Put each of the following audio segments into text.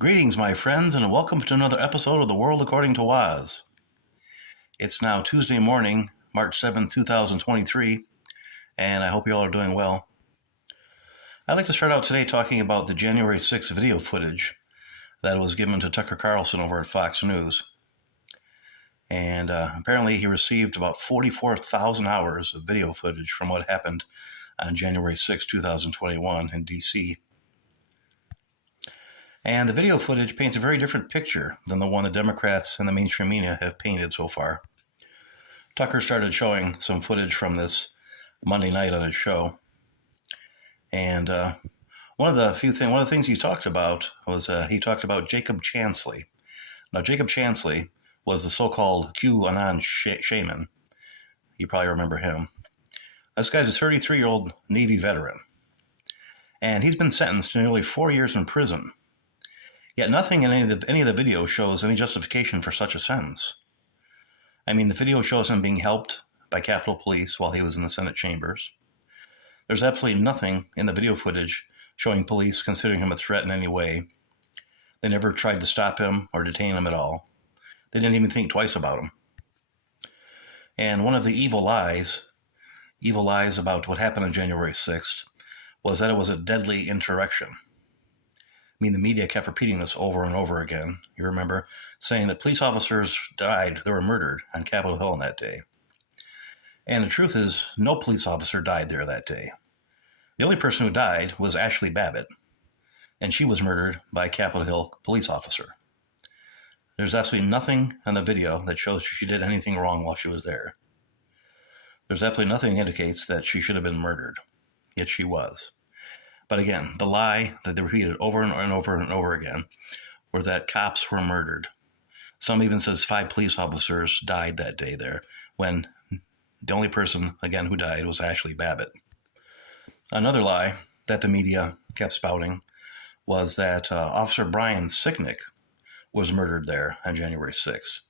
Greetings, my friends, and welcome to another episode of The World According to Woz. It's now Tuesday morning, March 7th, 2023, and I hope you all are doing well. I'd like to start out today talking about the January 6th video footage that was given to Tucker Carlson over at Fox News. And apparently he received about 44,000 hours of video footage from what happened on January 6, 2021 in D.C. And the video footage paints a very different picture than the one the Democrats and the mainstream media have painted so far. Tucker started showing some footage from this Monday night on his show. And one of the things he talked about was he talked about Jacob Chansley. Now, Jacob Chansley was the so-called QAnon shaman. You probably remember him. This guy's a 33-year-old Navy veteran. And he's been sentenced to nearly 4 years in prison. Yet nothing in any of the videos shows any justification for such a sentence. I mean, the video shows him being helped by Capitol Police while he was in the Senate chambers. There's absolutely nothing in the video footage showing police considering him a threat in any way. They never tried to stop him or detain him at all. They didn't even think twice about him. And one of the evil lies about what happened on January 6th, was that it was a deadly insurrection. I mean, the media kept repeating this over and over again. You remember saying that police officers died, they were murdered on Capitol Hill on that day. And the truth is, no police officer died there that day. The only person who died was Ashley Babbitt, and she was murdered by a Capitol Hill police officer. There's absolutely nothing on the video that shows she did anything wrong while she was there. There's absolutely nothing that indicates that she should have been murdered, yet she was. But again, the lie that they repeated over and over and over again were that cops were murdered. Some even says 5 police officers died that day there, when the only person, again, who died was Ashley Babbitt. Another lie that the media kept spouting was that Officer Brian Sicknick was murdered there on January 6th.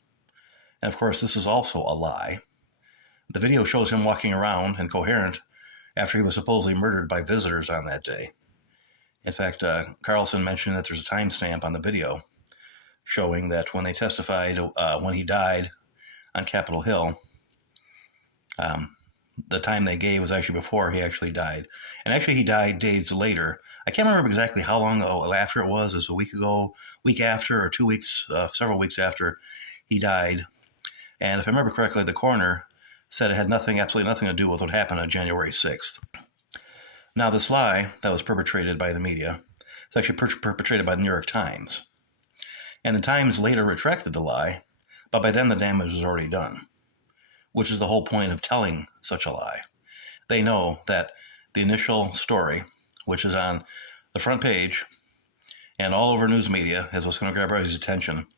And of course, this is also a lie. The video shows him walking around incoherent after he was supposedly murdered by visitors on that day. In fact, Carlson mentioned that there's a timestamp on the video showing that when they testified when he died on Capitol Hill, the time they gave was actually before he actually died. And actually he died days later. I can't remember exactly how long after it was. It was a week ago, week after, or 2 weeks, several weeks after he died. And if I remember correctly, the coroner said it had absolutely nothing to do with what happened on January 6th. Now, this lie that was perpetrated by the media is actually perpetrated by the New York Times. And the Times later retracted the lie, but by then the damage was already done, which is the whole point of telling such a lie. They know that the initial story, which is on the front page and all over news media, is what's going to grab everybody's attention.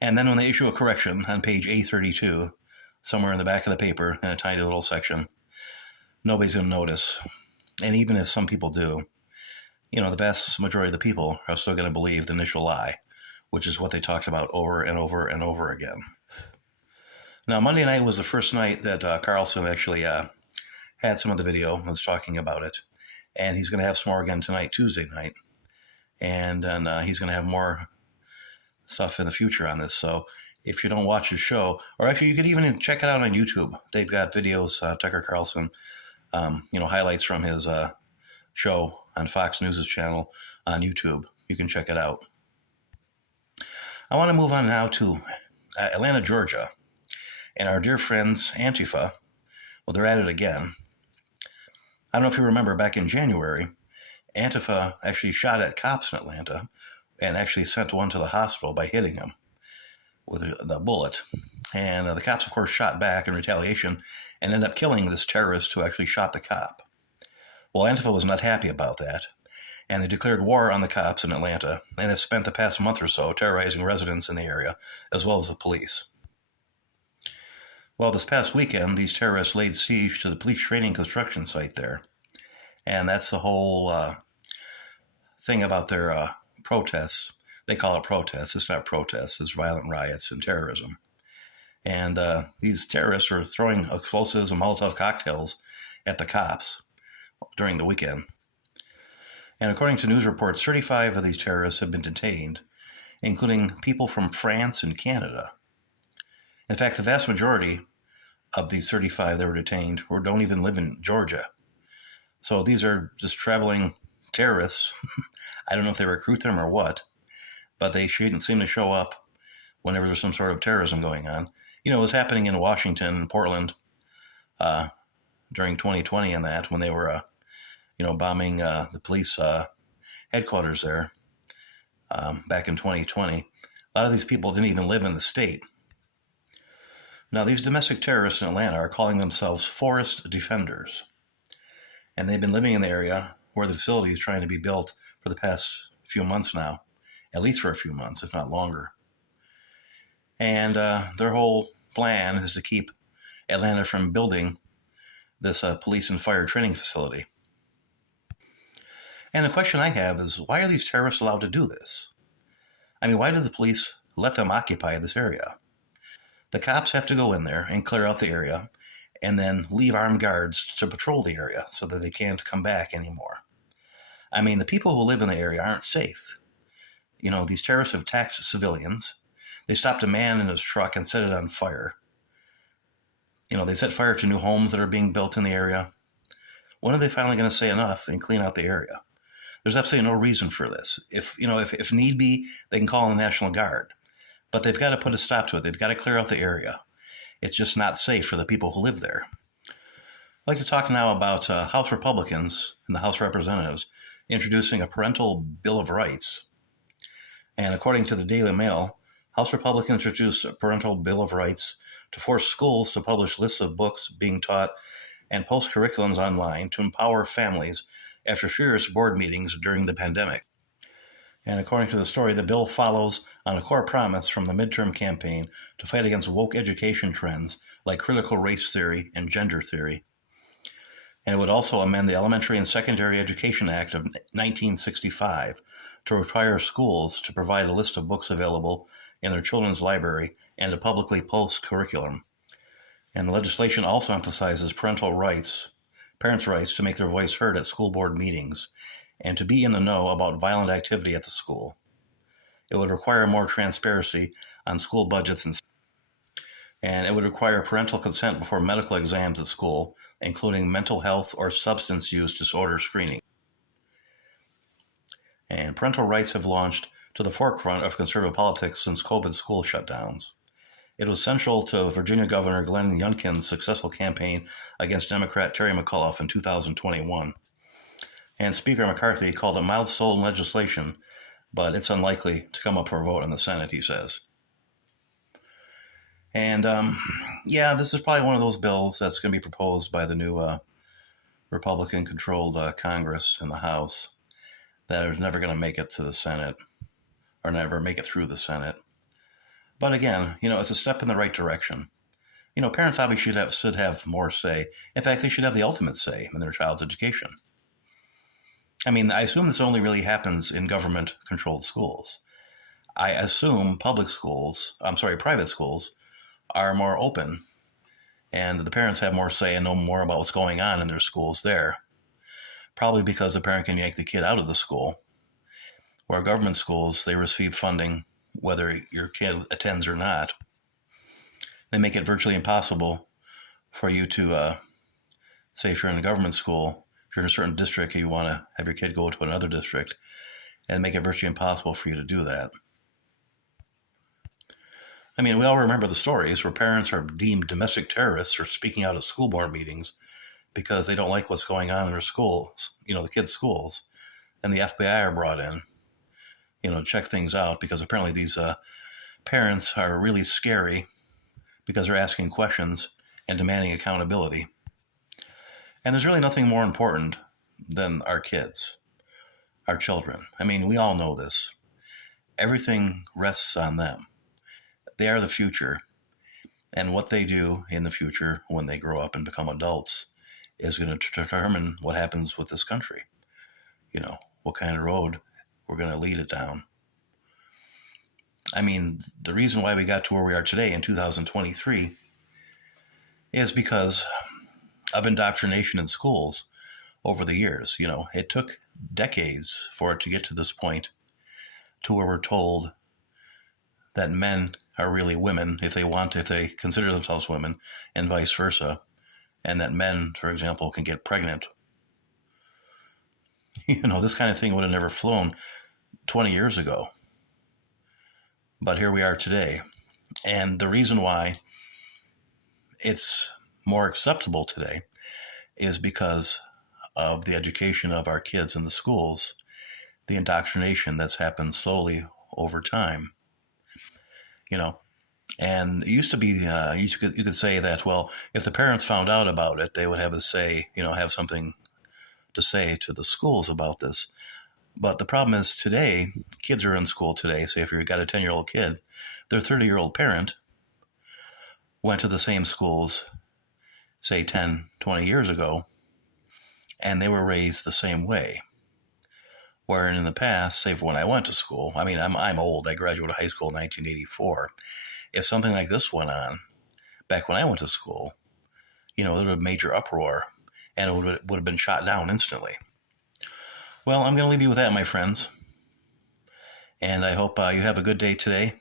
And then when they issue a correction on page A32, somewhere in the back of the paper in a tiny little section, nobody's going to notice. And even if some people do, the vast majority of the people are still going to believe the initial lie, which is what they talked about over and over and over again. Now, Monday night was the first night that Carlson actually had some of the video, was talking about it. And he's going to have some more again tonight, Tuesday night. And then he's going to have more stuff in the future on this. So if you don't watch his show, or actually you could even check it out on YouTube. They've got videos, Tucker Carlson, highlights from his show on Fox News' channel on YouTube. You can check it out. I want to move on now to Atlanta, Georgia. And our dear friends, Antifa, well, they're at it again. I don't know if you remember, back in January, Antifa actually shot at cops in Atlanta and actually sent one to the hospital by hitting him with the bullet. And the cops, of course, shot back in retaliation and ended up killing this terrorist who actually shot the cop. Well, Antifa was not happy about that, and they declared war on the cops in Atlanta and have spent the past month or so terrorizing residents in the area, as well as the police. Well, this past weekend, these terrorists laid siege to the police training construction site there. And that's the whole thing about their protests. They call it protests. It's not protests. It's violent riots and terrorism. And these terrorists are throwing explosives and Molotov cocktails at the cops during the weekend. And according to news reports, 35 of these terrorists have been detained including people from France and Canada. In fact, the vast majority of these 35 that were detained don't even live in Georgia. So these are just traveling terrorists. I don't know if they recruit them or what, but they shouldn't seem to show up whenever there's some sort of terrorism going on. It was happening in Washington and Portland during 2020 and that, when they were, bombing the police headquarters there back in 2020. A lot of these people didn't even live in the state. Now, these domestic terrorists in Atlanta are calling themselves forest defenders. And they've been living in the area where the facility is trying to be built for the past few months now, at least for a few months, if not longer. And their whole plan is to keep Atlanta from building this police and fire training facility. And the question I have is, why are these terrorists allowed to do this? I mean, why did the police let them occupy this area? The cops have to go in there and clear out the area and then leave armed guards to patrol the area so that they can't come back anymore. I mean, the people who live in the area aren't safe. These terrorists have attacked civilians. They stopped a man in his truck and set it on fire. They set fire to new homes that are being built in the area. When are they finally going to say enough and clean out the area? There's absolutely no reason for this. If need be, they can call in the National Guard. But they've got to put a stop to it. They've got to clear out the area. It's just not safe for the people who live there. I'd like to talk now about House Republicans and the House Representatives introducing a parental Bill of Rights. And according to the Daily Mail, House Republicans introduced a parental Bill of Rights to force schools to publish lists of books being taught and post curriculums online to empower families after furious board meetings during the pandemic. And according to the story, the bill follows on a core promise from the midterm campaign to fight against woke education trends like critical race theory and gender theory. And it would also amend the Elementary and Secondary Education Act of 1965 to require schools to provide a list of books available in their children's library and to publicly post curriculum. And the legislation also emphasizes parents' rights to make their voice heard at school board meetings and to be in the know about violent activity at the school. It would require more transparency on school budgets and it would require parental consent before medical exams at school, including mental health or substance use disorder screening. And parental rights have launched to the forefront of conservative politics since COVID school shutdowns. It was central to Virginia Governor Glenn Youngkin's successful campaign against Democrat Terry McAuliffe in 2021. And Speaker McCarthy called it mild-souled legislation, but it's unlikely to come up for a vote in the Senate, he says. And this is probably one of those bills that's going to be proposed by the new Republican-controlled Congress and the House that is never going to make it to the Senate or never make it through the Senate. But again, it's a step in the right direction. Parents obviously should have more say. In fact, they should have the ultimate say in their child's education. I mean, I assume this only really happens in government-controlled schools. I assume private schools are more open and the parents have more say and know more about what's going on in their schools there. Probably because the parent can yank the kid out of the school. Where government schools, they receive funding whether your kid attends or not. They make it virtually impossible for you to, say if you're in a government school, if you're in a certain district, you want to have your kid go to another district, and make it virtually impossible for you to do that. I mean, we all remember the stories where parents are deemed domestic terrorists for speaking out at school board meetings because they don't like what's going on in their schools, the kids' schools, and the FBI are brought in, to check things out because apparently these parents are really scary because they're asking questions and demanding accountability. And there's really nothing more important than our kids, our children. I mean, we all know this. Everything rests on them. They are the future, and what they do in the future when they grow up and become adults is going to determine what happens with this country. What kind of road we're going to lead it down. I mean, the reason why we got to where we are today in 2023 is because of indoctrination in schools over the years. It took decades for it to get to this point to where we're told that men are really women if they consider themselves women, and vice versa, and that men, for example, can get pregnant. This kind of thing would have never flown 20 years ago. But here we are today. And the reason why it's more acceptable today is because of the education of our kids in the schools, the indoctrination that's happened slowly over time. And it used to be, you could say that, well, if the parents found out about it, they would have have something to say to the schools about this. But the problem is today, kids are in school today. Say if you've got a 10-year-old kid, their 30-year-old parent went to the same schools, say 10, 20 years ago, and they were raised the same way. Where in the past, say when I went to school, I'm old. I graduated high school in 1984. If something like this went on back when I went to school, there would have been a major uproar, and it would have been shot down instantly. Well, I'm going to leave you with that, my friends. And I hope you have a good day today.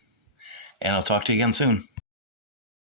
And I'll talk to you again soon.